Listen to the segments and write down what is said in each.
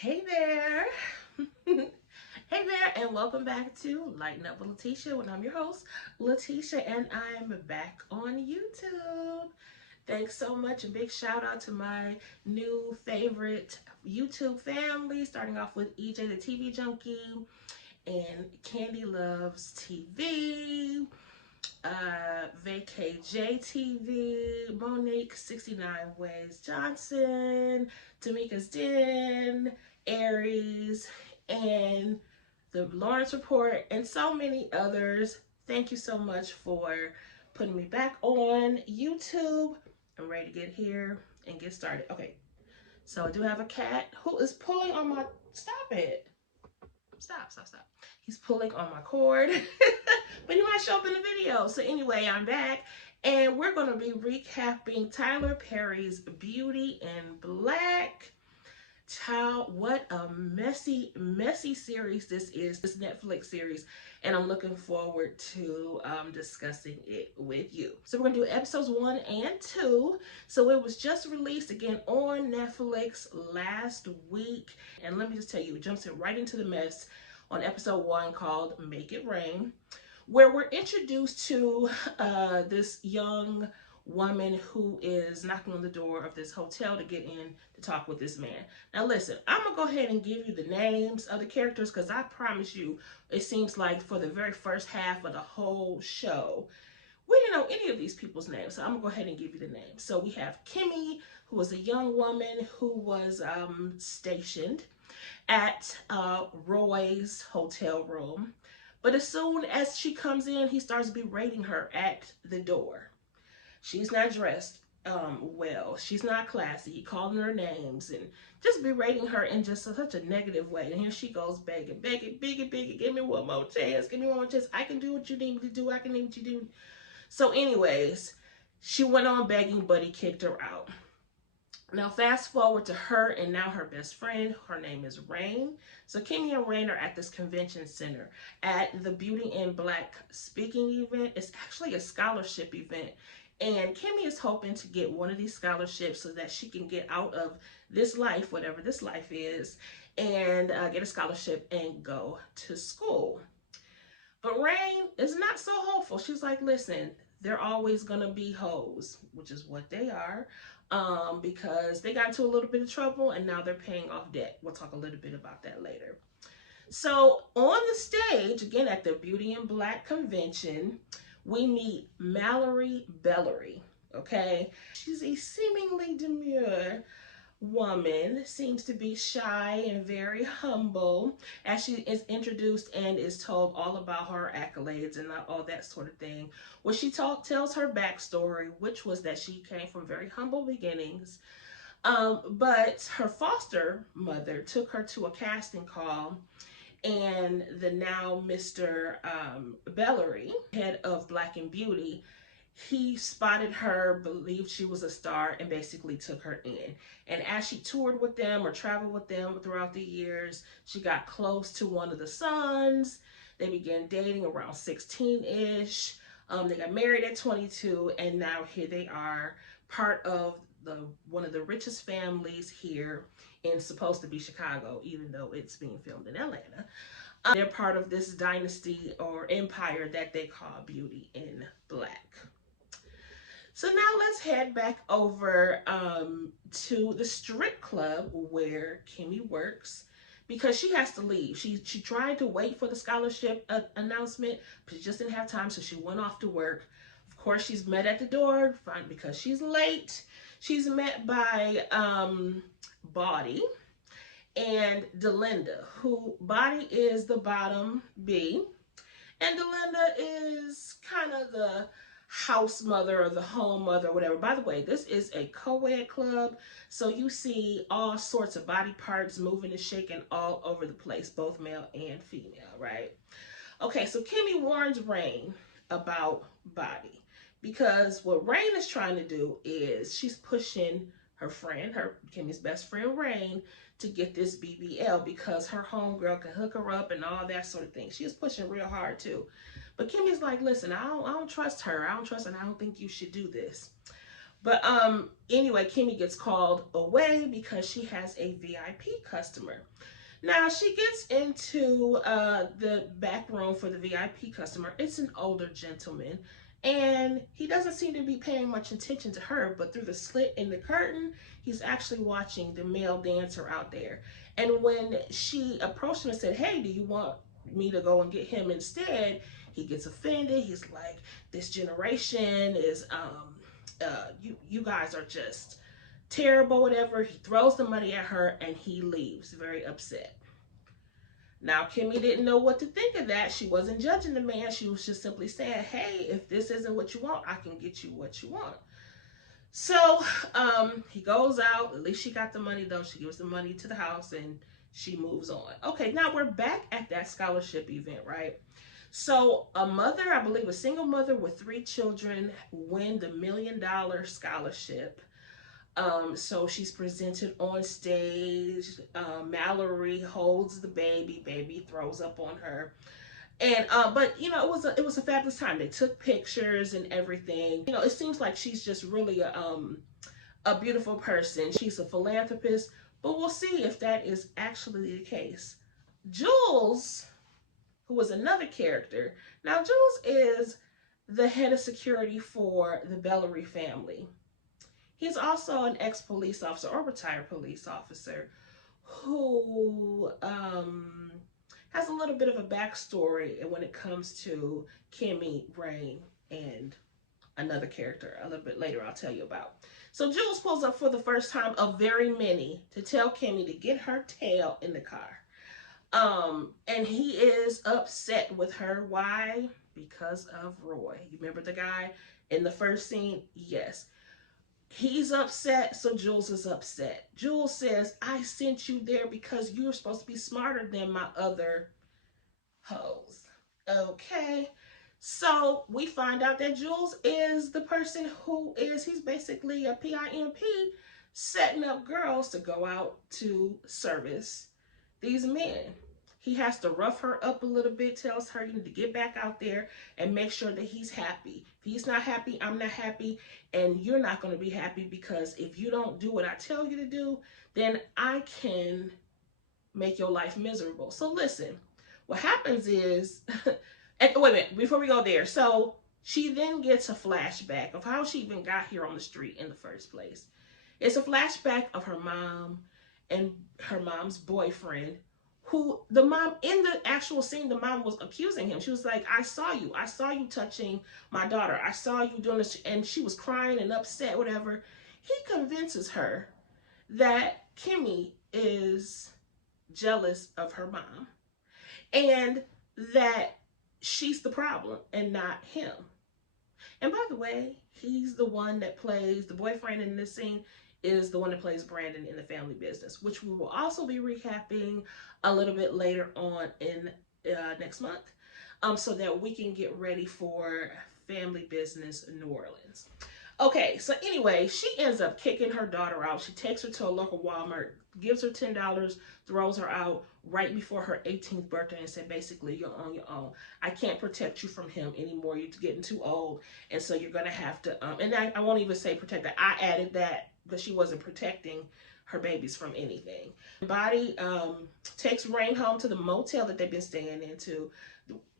Hey there. Hey there, and welcome back to Lighten Up with Letitia. When I'm your host, Letitia, and I'm back on YouTube. Thanks so much. A big shout out to my new favorite YouTube family, starting off with EJ the TV Junkie and Candy Loves TV, VKJ TV, Monique 69 Ways Johnson, Tamika's Den, Aries, and the Lawrence Report, and so many others. Thank you so much for putting me back on YouTube. I'm ready to get here and get started. Okay, so I do have a cat who is pulling on my. Stop it. Stop. He's pulling on my cord, but he might show up in the video. So anyway, I'm back, and we're going to be recapping Tyler Perry's Beauty in Black. Child, what a messy series this is, this Netflix series, and I'm looking forward to discussing it with you. So we're gonna do episodes 1 and 2. So it was just released again on Netflix last week, and let me just tell you, it jumps it right into the mess on episode 1 called Make It Rain, where we're introduced to this young woman who is knocking on the door of this hotel to get in to talk with this man. Now listen, I'm gonna go ahead and give you the names of the characters because I promise you, it seems like for the very first half of the whole show, we didn't know any of these people's names. So I'm gonna go ahead and give you the names. So we have Kimmy, who was a young woman who was stationed at Roy's hotel room. But as soon as she comes in, he starts berating her at the door. She's not dressed well. She's not classy. Calling her names and just berating her in just such a negative way. And here she goes begging, give me one more chance. Give me one more chance. I can do what you need me to do. I can do what you do. So anyways, she went on begging, but he kicked her out. Now fast forward to her and now her best friend. Her name is Rain. So Kimmy and Rain are at this convention center at the Beauty in Black speaking event. It's actually a scholarship event. And Kimmy is hoping to get one of these scholarships so that she can get out of this life, whatever this life is, and get a scholarship and go to school. But Rain is not so hopeful. She's like, listen, they're always going to be hoes, which is what they are, because they got into a little bit of trouble and now they're paying off debt. We'll talk a little bit about that later. So on the stage, again at the Beauty in Black convention, we meet Mallory Bellery, okay? She's a seemingly demure woman, seems to be shy and very humble as she is introduced and is told all about her accolades and all that sort of thing. Well, she tells her backstory, which was that she came from very humble beginnings, but her foster mother took her to a casting call, and the now Mr. Bellery, head of Black and Beauty, he spotted her, believed she was a star, and basically took her in. And as she toured with them or traveled with them throughout the years, she got close to one of the sons. They began dating around 16-ish. They got married at 22, and now here they are, part of one of the richest families here in supposed to be Chicago, even though it's being filmed in Atlanta. They're part of this dynasty or empire that they call Beauty in Black. So now let's head back over to the strip club where Kimmy works because she has to leave. She tried to wait for the scholarship announcement, but she just didn't have time, so she went off to work. Of course, she's met at the door, fine, because she's late. She's met by Body and Delinda, who Body is the bottom B, and Delinda is kind of the house mother or the home mother or whatever. By the way, this is a co-ed club, so you see all sorts of body parts moving and shaking all over the place, both male and female, right? Okay, so Kimmy warns Rain about Body because what Rain is trying to do is she's pushing her friend, Kimmy's best friend Rain, to get this BBL because her homegirl can hook her up and all that sort of thing. She was pushing real hard too. But Kimmy's like, listen, I don't trust her. I don't trust her, and I don't think you should do this. But anyway, Kimmy gets called away because she has a VIP customer. Now she gets into the back room for the VIP customer. It's an older gentleman, and he doesn't seem to be paying much attention to her, but through the slit in the curtain, he's actually watching the male dancer out there. And when she approached him and said, "Hey, do you want me to go and get him instead?" He gets offended. He's like, "This generation is you guys are just terrible, whatever." He throws the money at her and he leaves, very upset. Now, Kimmy didn't know what to think of that. She wasn't judging the man. She was just simply saying, "Hey, if this isn't what you want, I can get you what you want." So he goes out. At least she got the money, though. She gives the money to the house and she moves on. Okay, now we're back at that scholarship event, right? So a mother, I believe a single mother with 3 children, win the $1 million scholarship. So she's presented on stage. Mallory holds the baby. Baby throws up on her. And but you know, it was a fabulous time. They took pictures and everything. You know, it seems like she's just really a beautiful person. She's a philanthropist, but we'll see if that is actually the case. Jules, who was another character. Now Jules is the head of security for the Bellary family. He's also an ex-police officer or retired police officer who has a little bit of a backstory when it comes to Kimmy, Rain, and another character a little bit later I'll tell you about. So Jules pulls up for the first time of very many to tell Kimmy to get her tail in the car. And he is upset with her. Why? Because of Roy. You remember the guy in the first scene? Yes. He's upset, so Jules is upset. Jules says, "I sent you there because you're supposed to be smarter than my other hoes." Okay. So we find out that Jules is the person he's basically a PIMP setting up girls to go out to service these men. He has to rough her up a little bit, tells her you need to get back out there and make sure that he's happy. If he's not happy, I'm not happy, and you're not going to be happy, because if you don't do what I tell you to do, then I can make your life miserable. So listen, what happens is, and wait a minute, before we go there, so she then gets a flashback of how she even got here on the street in the first place. It's a flashback of her mom and her mom's boyfriend, who the mom, in the actual scene, the mom was accusing him. She was like, I saw you touching my daughter. I saw you doing this. And she was crying and upset, whatever. He convinces her that Kimmy is jealous of her mom and that she's the problem and not him. And by the way, he's the one that plays the boyfriend in this scene, is the one that plays Brandon in The Family Business, which we will also be recapping a little bit later on in next month, so that we can get ready for Family Business New Orleans. Okay, so anyway, she ends up kicking her daughter out. She takes her to a local Walmart, gives her $10, throws her out right before her 18th birthday and said, basically, you're on your own. I can't protect you from him anymore. You're getting too old. And so you're going to have to, and I won't even say protect that. I added that because she wasn't protecting her babies from anything. Body takes Rain home to the motel that they've been staying into.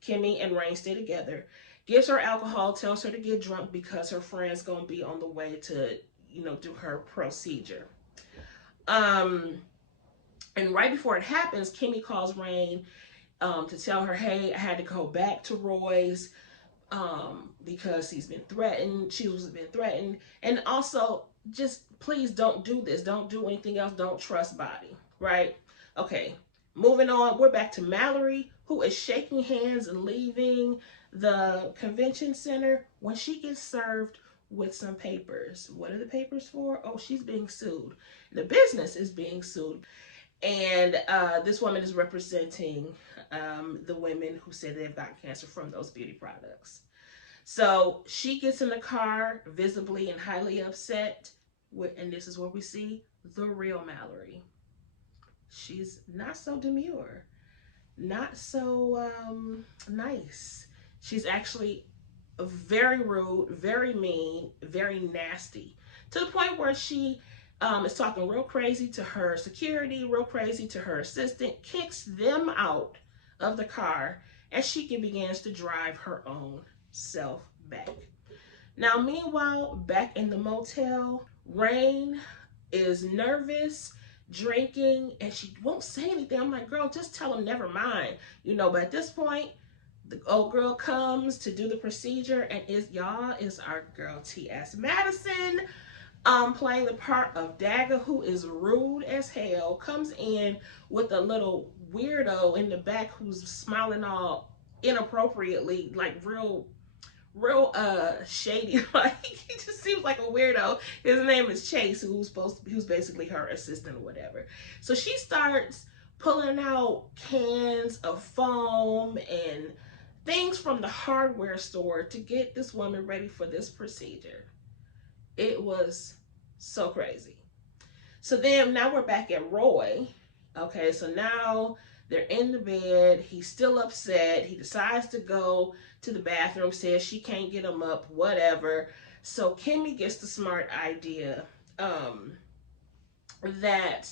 Kimmy and Rain stay together. Gives her alcohol, tells her to get drunk because her friend's going to be on the way to, do her procedure. And right before it happens, Kimmy calls Rain to tell her, hey, I had to go back to Roy's because he's been threatened. She's been threatened. And also, just please don't do this. Don't do anything else. Don't trust Body, right? Okay, moving on. We're back to Mallory, who is shaking hands and leaving the convention center when she gets served with some papers. What are the papers for? Oh, she's being sued. The business is being sued. And this woman is representing the women who said they've got cancer from those beauty products. So she gets in the car, visibly and highly upset. And this is where we see the real Mallory. She's not so demure, not so nice. She's actually very rude, very mean, very nasty. to the point where she is talking real crazy to her security, real crazy to her assistant, kicks them out of the car, and she begins to drive her own self back. Now, meanwhile, back in the motel, Rain is nervous, drinking, and she won't say anything. I'm like, girl, just tell him never mind. But at this point, the old girl comes to do the procedure, and is our girl T.S. Madison, playing the part of Dagger, who is rude as hell, comes in with a little weirdo in the back who's smiling all inappropriately, like real shady. Like, he just seems like a weirdo. His name is Chase, who's basically her assistant or whatever. So she starts pulling out cans of foam and things from the hardware store to get this woman ready for this procedure. It was so crazy. So then now we're back at Roy. Okay, so now they're in the bed. He's still upset. He decides to go to the bathroom, says she can't get him up, whatever. So Kimmy gets the smart idea that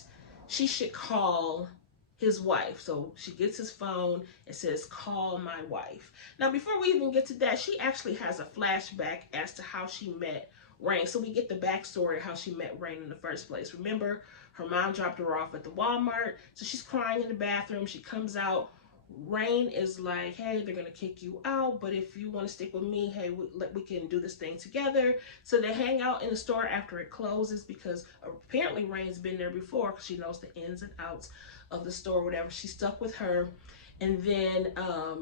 she should call his wife. So she gets his phone and says, call my wife. Now, before we even get to that, she actually has a flashback as to how she met Rain. So we get the backstory of how she met Rain in the first place. Remember, her mom dropped her off at the Walmart. So she's crying in the bathroom. She comes out. Rain is like, hey, they're going to kick you out, but if you want to stick with me, hey, we can do this thing together. So they hang out in the store after it closes, because apparently Rain's been there before because she knows the ins and outs of the store, whatever. She's stuck with her. And then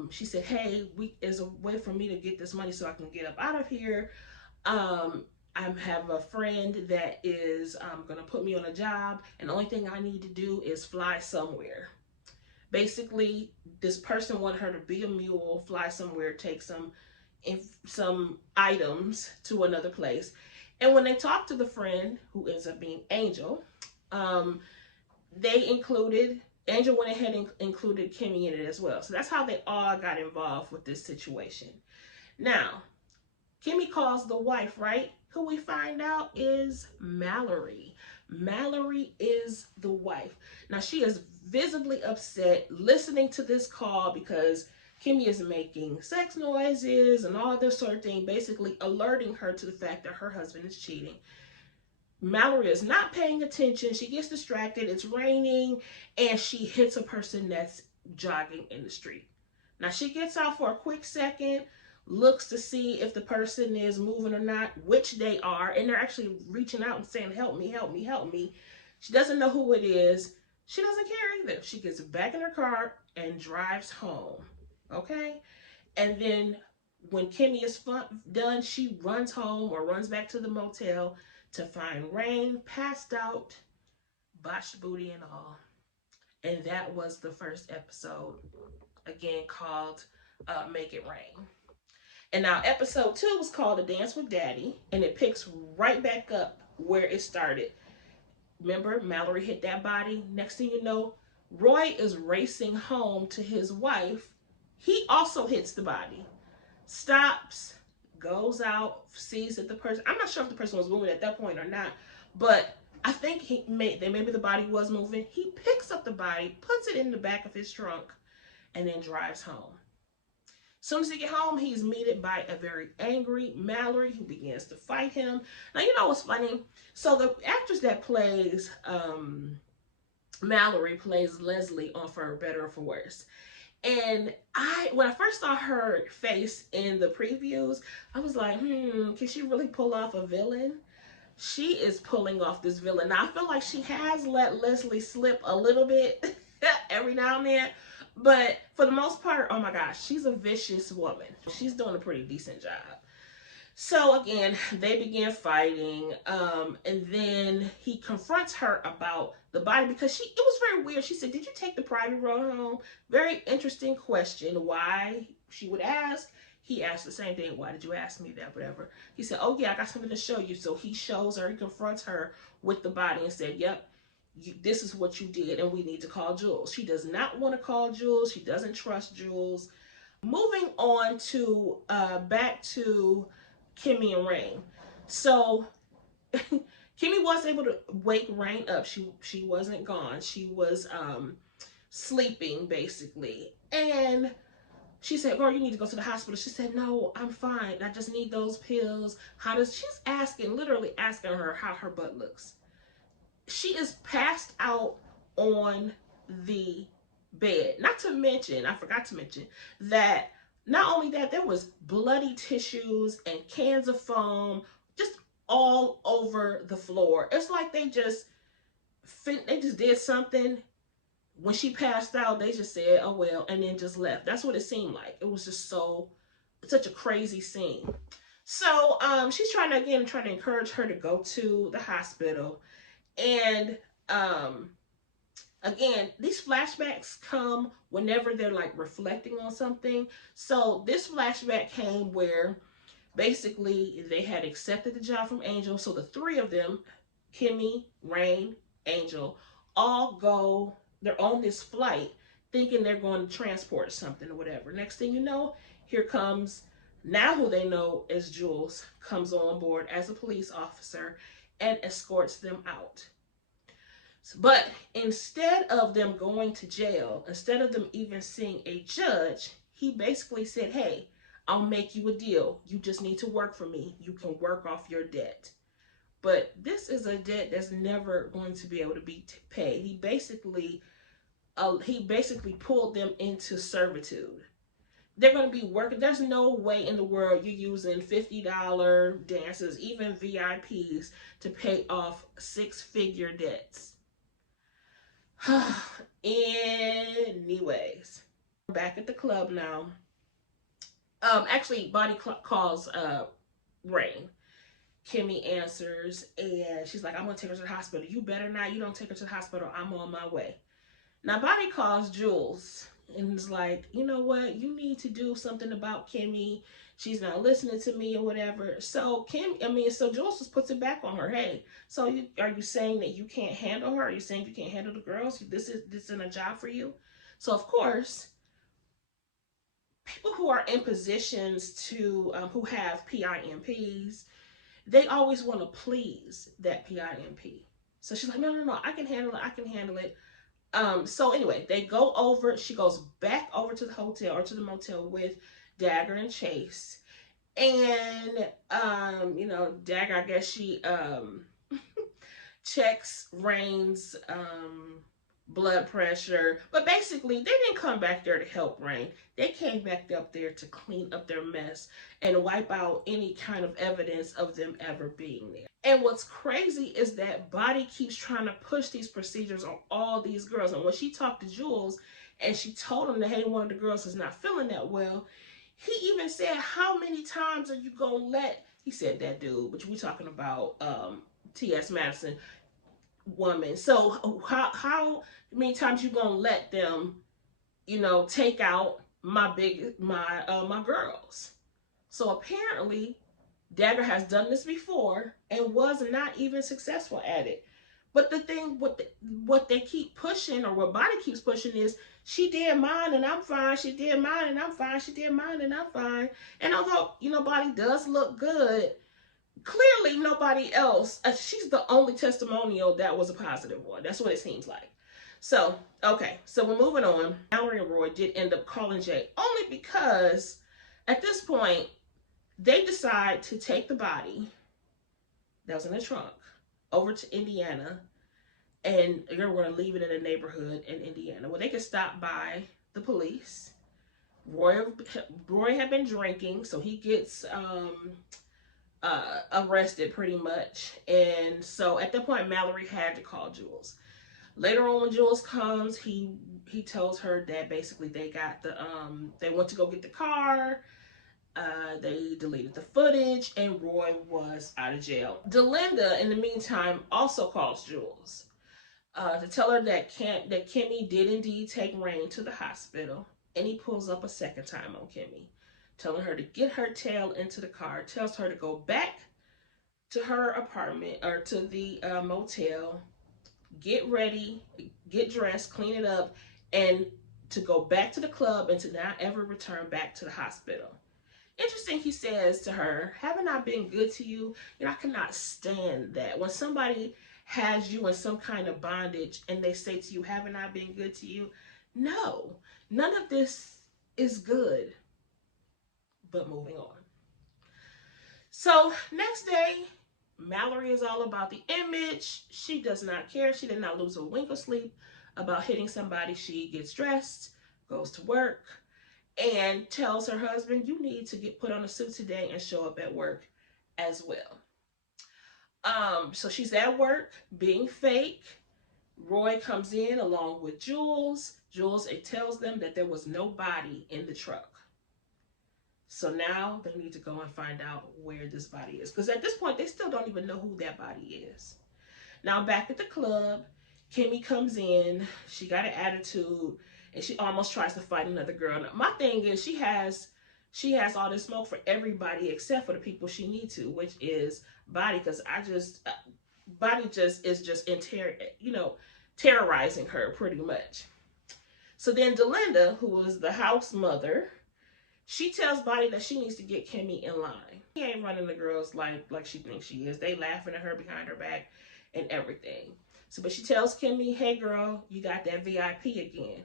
she said, hey, there's a way for me to get this money so I can get up out of here. I have a friend that is going to put me on a job, and the only thing I need to do is fly somewhere. Basically, this person wanted her to be a mule, fly somewhere, take some items to another place. And when they talked to the friend, who ends up being Angel, Angel went ahead and included Kimmy in it as well. So that's how they all got involved with this situation. Now, Kimmy calls the wife, right? Who we find out is Mallory. Mallory is the wife. Now, she is visibly upset listening to this call because Kimmy is making sex noises and all this sort of thing, basically alerting her to the fact that her husband is cheating. Mallory is not paying attention. She gets distracted. It's raining, and she hits a person that's jogging in the street. Now, she gets out for a quick second, looks to see if the person is moving or not, which they are, and they're actually reaching out and saying, help me, help me, help me. She doesn't know who it is. She doesn't care either. She gets back in her car and drives home, okay? And then when Kimmy is done, she runs home or runs back to the motel to find Rain passed out, botched booty and all. And that was the first episode, again, called Make It Rain. And now episode 2 was called A Dance with Daddy, and it picks right back up where it started. Remember, Mallory hit that body. Next thing you know, Roy is racing home to his wife. He also hits the body, stops, goes out, sees that the person, I'm not sure if the person was moving at that point or not, but I think maybe the body was moving. He picks up the body, puts it in the back of his trunk, and then drives home. As soon as he gets home, he's meted by a very angry Mallory who begins to fight him. Now, you know what's funny? So the actress that plays Mallory plays Leslie on For Better or For Worse. And when I first saw her face in the previews, I was like, can she really pull off a villain? She is pulling off this villain. Now, I feel like she has let Leslie slip a little bit every now and then. But for the most part, oh my gosh, she's a vicious woman. She's doing a pretty decent job. So again, they begin fighting, and then he confronts her about the body because it was very weird. She said, did you take the private road home? Very interesting question. Why she would ask. He asked the same thing. Why did you ask me that? Whatever. He said, oh yeah, I got something to show you. So he shows her, he confronts her with the body and said, yep, this is what you did, and we need to call Jules. She does not want to call Jules. She doesn't trust Jules. Moving on to back to Kimmy and Rain. So Kimmy was able to wake Rain up. She wasn't gone. She was sleeping basically. And she said, "Girl, you need to go to the hospital." She said, "No, I'm fine. I just need those pills." How does she's asking, literally asking her how her butt looks. She is passed out on the bed. Not to mention, I forgot to mention that not only that, there was bloody tissues and cans of foam just all over the floor. It's like they just did something. When she passed out, they just said, "Oh well," and then just left. That's what it seemed like. It was just such a crazy scene. So she's trying to encourage her to go to the hospital. And um again, these flashbacks come whenever they're like reflecting on something. So this flashback came where basically they had accepted the job from Angel. So the three of them, Kimmy, Rain, Angel, all go, they're on this flight thinking they're going to transport something or whatever. Next thing you know, here comes, now who they know as Jules, comes on board as a police officer and escorts them out. But instead of them going to jail, instead of them even seeing a judge, he basically said, "Hey, I'll make you a deal. You just need to work for me. You can work off your debt." But this is a debt that's never going to be able to be paid. He basically pulled them into servitude. They're going to be working. There's no way in the world you're using $50 dances, even VIPs, to pay off six-figure debts. Anyways, we're back at the club now. Actually, Bonnie calls Rain. Kimmy answers, and she's like, "I'm gonna take her to the hospital." "You better not. You don't take her to the hospital. I'm on my way." Now Bonnie calls Jules and is like, "You know what? You need to do something about Kimmy. She's not listening to me or whatever." So Jules just puts it back on her. "Hey, so are you saying that you can't handle her? Are you saying you can't handle the girls? This isn't a job for you?" So of course, people who are in positions to who have PIMPs, they always want to please that PIMP. So she's like, "No, no, no, I can handle it. I can handle it." So anyway, they go over, she goes back over to the hotel or to the motel with Dagger and Chase. And Dagger, I guess she checks Rain's blood pressure. But basically, they didn't come back there to help Rain. They came back up there to clean up their mess and wipe out any kind of evidence of them ever being there. And what's crazy is that Bonnie keeps trying to push these procedures on all these girls. And when she talked to Jules and she told him that, hey, one of the girls is not feeling that well, he even said, "How many times are you gonna let," he said, "that dude," which we talking about T.S. Madison woman. "So how many times you gonna let them, take out my girls?" So apparently Dagger has done this before and was not even successful at it. But the thing, what they keep pushing, or what Bonnie keeps pushing, is she did mine and I'm fine. She did mine and I'm fine. She did mine and I'm fine. And although Bonnie does look good, clearly nobody else. She's the only testimonial that was a positive one. That's what it seems like. So okay, so we're moving on. Mallory and Roy did end up calling Jay only because at this point they decide to take the body that was in the trunk over to Indiana, and they're going to leave it in a neighborhood in Indiana where they could stop by the police. Roy had been drinking, so he gets arrested pretty much. And so at that point, Mallory had to call Jules. Later on, when Jules comes, he tells her that basically they went to go get the car. They deleted the footage, and Roy was out of jail. Delinda, in the meantime, also calls Jules to tell her that Kimmy did indeed take Rain to the hospital, and he pulls up a second time on Kimmy, telling her to get her tail into the car, tells her to go back to her apartment or to the motel, get ready, get dressed, clean it up, and to go back to the club and to not ever return back to the hospital. Interesting, he says to her, haven't I been good to you? You know, I cannot stand that. When somebody has you in some kind of bondage and they say to you, haven't I been good to you? No, none of this is good. But moving on. So next day, Mallory is all about the image. She does not care. She did not lose a wink of sleep about hitting somebody. She gets dressed, goes to work, and tells her husband, you need to get put on a suit today and show up at work as well. So she's at work being fake. Roy comes in along with Jules. Jules, it tells them that there was no body in the truck. So now they need to go and find out where this body is. Because at this point, they still don't even know who that body is. Now back at the club, Kimmy comes in. She got an attitude, and she almost tries to fight another girl. Now, my thing is, she has all this smoke for everybody except for the people she needs to, which is Body. Because Body is terrorizing her pretty much. So then Delinda, who was the house mother, she tells Body that she needs to get Kimmy in line. She ain't running the girls like she thinks she is. They laughing at her behind her back and everything. So, but she tells Kimmy, hey girl, you got that VIP again.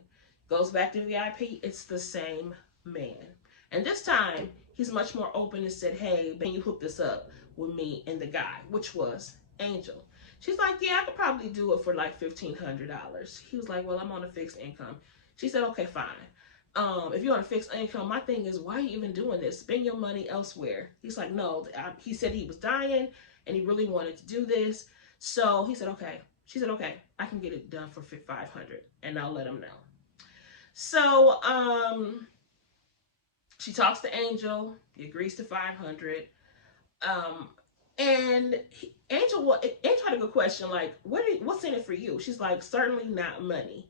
Goes back to VIP, it's the same man. And this time, he's much more open and said, hey, can you hook this up with me and the guy, which was Angel. She's like, yeah, I could probably do it for like $1,500. He was like, well, I'm on a fixed income. She said, okay, fine. If you're on a fixed income, my thing is, why are you even doing this? Spend your money elsewhere. He's like, no, he said he was dying and he really wanted to do this. So he said, okay. She said, okay, I can get it done for $500 and I'll let him know. So she talks to Angel. He agrees to $500. And Angel had a good question, like, what's in it for you? She's like, certainly not money.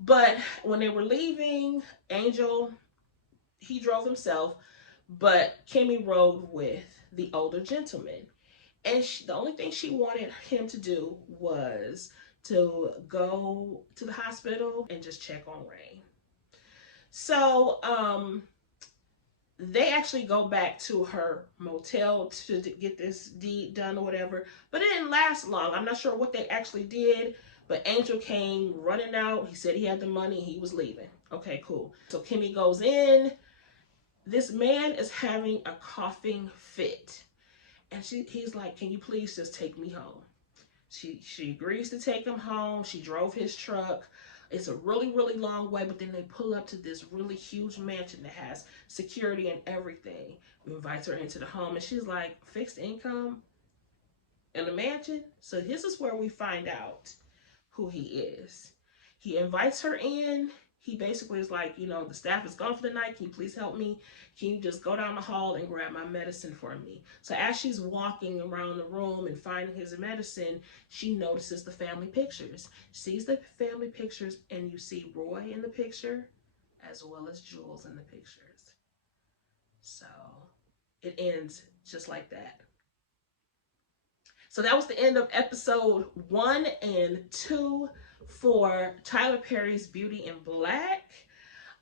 But when they were leaving, Angel, he drove himself, but Kimmy rode with the older gentleman. And the only thing she wanted him to do was to go to the hospital and just check on Rain. So they actually go back to her motel to get this deed done or whatever. But it didn't last long. I'm not sure what they actually did. But Angel came running out. He said he had the money. He was leaving. Okay, cool. So Kimmy goes in. This man is having a coughing fit. And he's like, can you please just take me home? She agrees to take him home. She drove his truck. It's a really, really long way. But then they pull up to this really huge mansion that has security and everything. He invites her into the home. And she's like, fixed income in a mansion? So this is where we find out who he is. He invites her in. He basically is like, the staff is gone for the night. Can you please help me? Can you just go down the hall and grab my medicine for me? So as she's walking around the room and finding his medicine, she notices the family pictures. Sees the family pictures, and you see Roy in the picture as well as Jules in the pictures. So it ends just like that. So that was the end of episode 1 and 2 for Tyler Perry's Beauty in Black.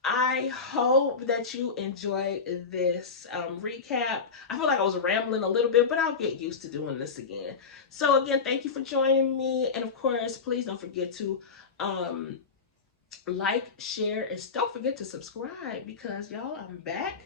I hope that you enjoyed this recap. I feel like I was rambling a little bit, but I'll get used to doing this again. So again, thank you for joining me. And of course, please don't forget to like, share, and don't forget to subscribe, because y'all, I'm back.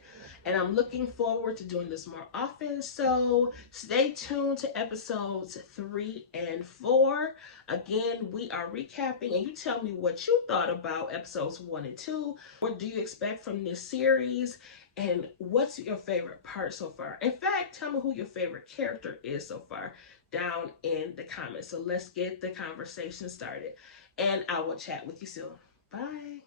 And I'm looking forward to doing this more often. So stay tuned to episodes 3 and 4. Again, we are recapping, and you tell me what you thought about episodes 1 and 2. What do you expect from this series? And what's your favorite part so far? In fact, tell me who your favorite character is so far down in the comments. So let's get the conversation started. And I will chat with you soon. Bye.